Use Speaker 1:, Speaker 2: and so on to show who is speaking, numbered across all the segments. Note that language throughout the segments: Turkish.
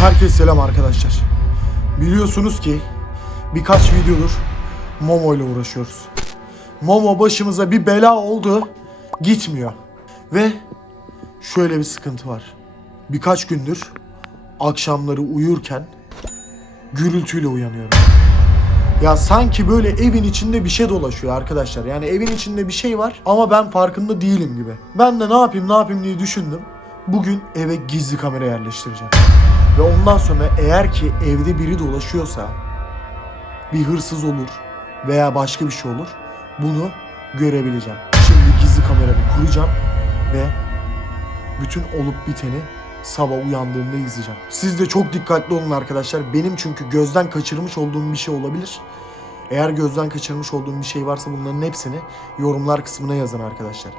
Speaker 1: Herkese selam arkadaşlar. Biliyorsunuz ki birkaç videodur Momo ile uğraşıyoruz. Momo başımıza bir bela oldu, gitmiyor. Ve şöyle bir sıkıntı var. Birkaç gündür akşamları uyurken gürültüyle uyanıyorum. Ya sanki böyle evin içinde bir şey dolaşıyor arkadaşlar. Yani evin içinde bir şey var ama ben farkında değilim gibi. Ben de ne yapayım ne yapayım diye düşündüm. Bugün eve gizli kamera yerleştireceğim. Ve ondan sonra eğer ki evde biri dolaşıyorsa bir hırsız olur veya başka bir şey olur bunu görebileceğim. Şimdi gizli kameramı kuracağım ve bütün olup biteni sabah uyandığımda izleyeceğim. Siz de çok dikkatli olun arkadaşlar. Benim çünkü gözden kaçırmış olduğum bir şey olabilir. Eğer gözden kaçırmış olduğum bir şey varsa bunların hepsini yorumlar kısmına yazın arkadaşlar.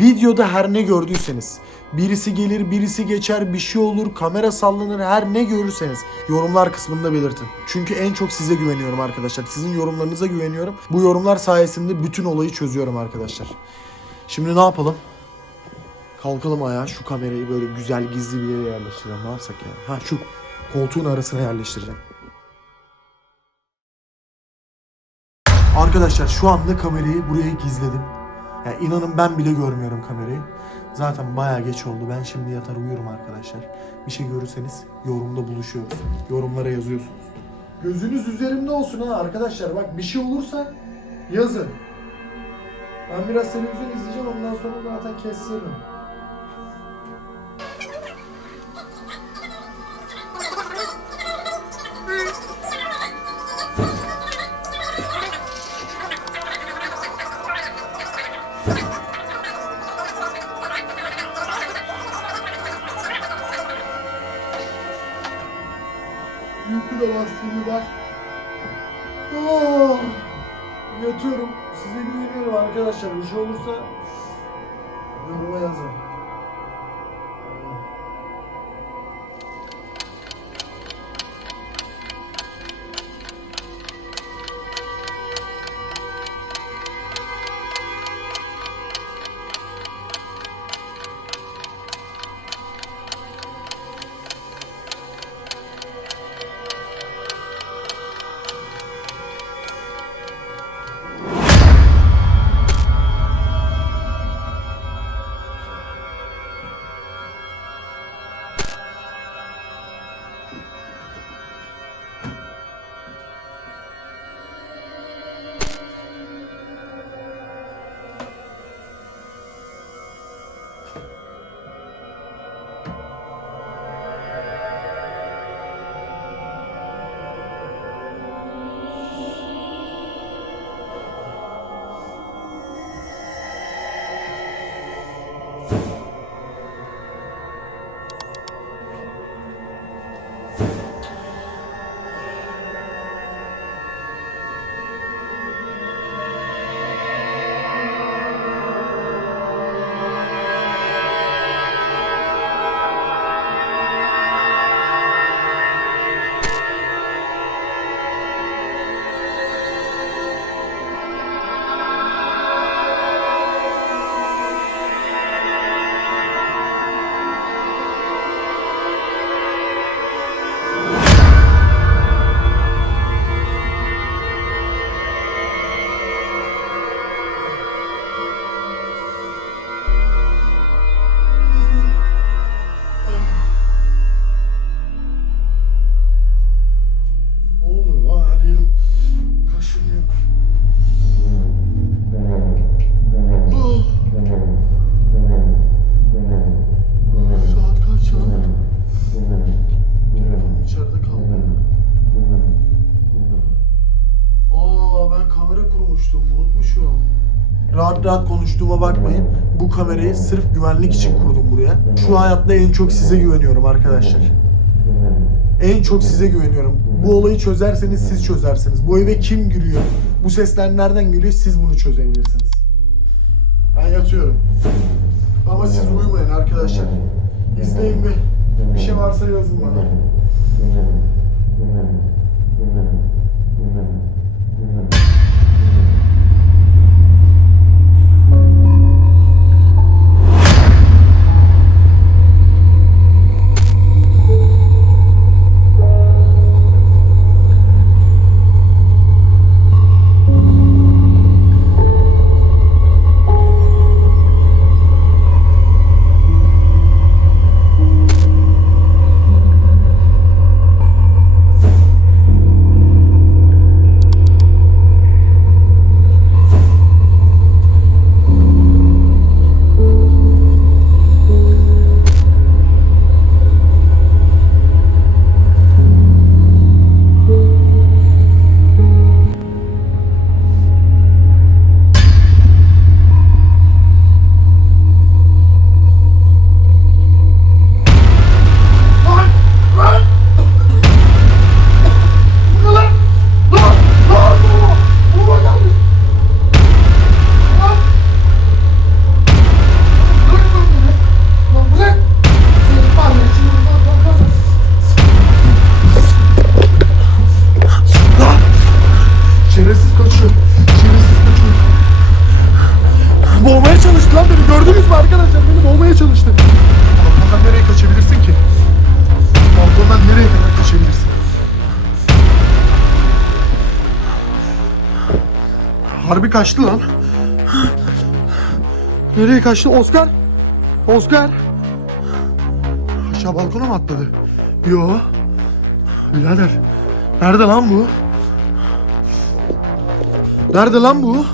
Speaker 1: Videoda her ne gördüyseniz, birisi gelir, birisi geçer, bir şey olur, kamera sallanır, her ne görürseniz yorumlar kısmında belirtin. Çünkü en çok size güveniyorum arkadaşlar. Sizin yorumlarınıza güveniyorum. Bu yorumlar sayesinde bütün olayı çözüyorum arkadaşlar. Şimdi ne yapalım? Kalkalım ayağa şu kamerayı böyle güzel gizli bir yere yerleştirelim. Ne yapsak ya? Ha şu koltuğun arasına yerleştireceğim. Arkadaşlar şu anda kamerayı buraya gizledim. Yani inanın ben bile görmüyorum kamerayı. Zaten bayağı geç oldu. Ben şimdi yatar uyurum arkadaşlar. Bir şey görürseniz yorumda buluşuyoruz. Yorumlara yazıyorsunuz. Gözünüz üzerimde olsun ha arkadaşlar. Bak bir şey olursa yazın. Ben biraz televizyon izleyeceğim ondan sonra zaten kestiririm. Bak. Oh, yatıyorum. Size güveniyorum arkadaşlar. Bir şey olursa kurmuştum. Unutmuşum. Rahat rahat konuştuğuma bakmayın. Bu kamerayı sırf güvenlik için kurdum buraya. Şu hayatta en çok size güveniyorum arkadaşlar. En çok size güveniyorum. Bu olayı çözerseniz siz çözersiniz. Bu eve kim giriyor? Bu sesler nereden geliyor? Siz bunu çözebilirsiniz. Ben yatıyorum. Ama siz uyumayın arkadaşlar. İzleyin ve bir şey varsa yazın bana. Harbi kaçtı lan. Nereye kaçtı? Oscar? Oscar? Aşağı balkona mı atladı? Yo. Birader. Nerede lan bu? Nerede lan bu?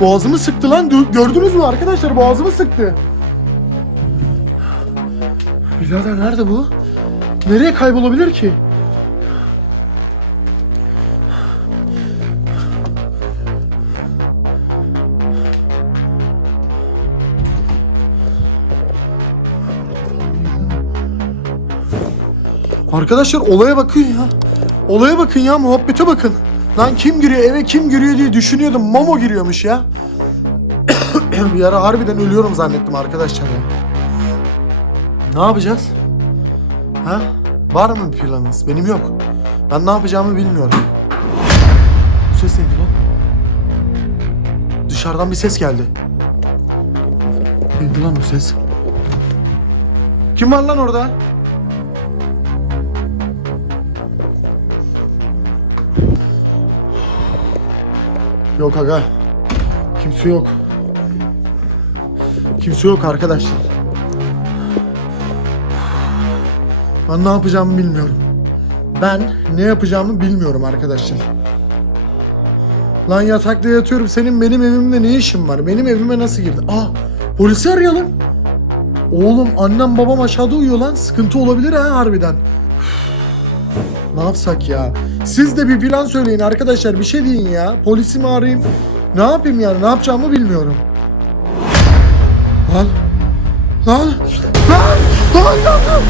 Speaker 1: Boğazımı sıktı lan. Gö- Gördünüz mü arkadaşlar? Boğazımı sıktı. Birader nerede bu? Nereye kaybolabilir ki? Arkadaşlar olaya bakın ya. Olaya bakın ya muhabbete bakın. Lan kim giriyor eve kim giriyor diye düşünüyordum. Momo giriyormuş ya. bir ara harbiden ölüyorum zannettim arkadaşlar ya. Ne yapacağız? Ha? Var mı bir planınız? Benim yok. Ben ne yapacağımı bilmiyorum. Bu ses neydi lan? Dışarıdan bir ses geldi. Neydi lan bu ses? Kim var lan orada? Yok aga. Kimse yok. Kimse yok arkadaşlar. Ben ne yapacağımı bilmiyorum. Ben ne yapacağımı bilmiyorum arkadaşlar. Lan yatakta yatıyorum. Senin benim evimde ne işin var? Benim evime nasıl girdi? Aa, polisi arayalım. Oğlum annem babam aşağıda uyuyor lan. Sıkıntı olabilir ha harbiden. Ne yapsak ya? Siz de bir plan söyleyin arkadaşlar. Bir şey deyin ya. Polisi mi arayayım? Ne yapayım yani? Ne yapacağımı bilmiyorum. Lan. Lan. Lan. Lan. Lan. lan.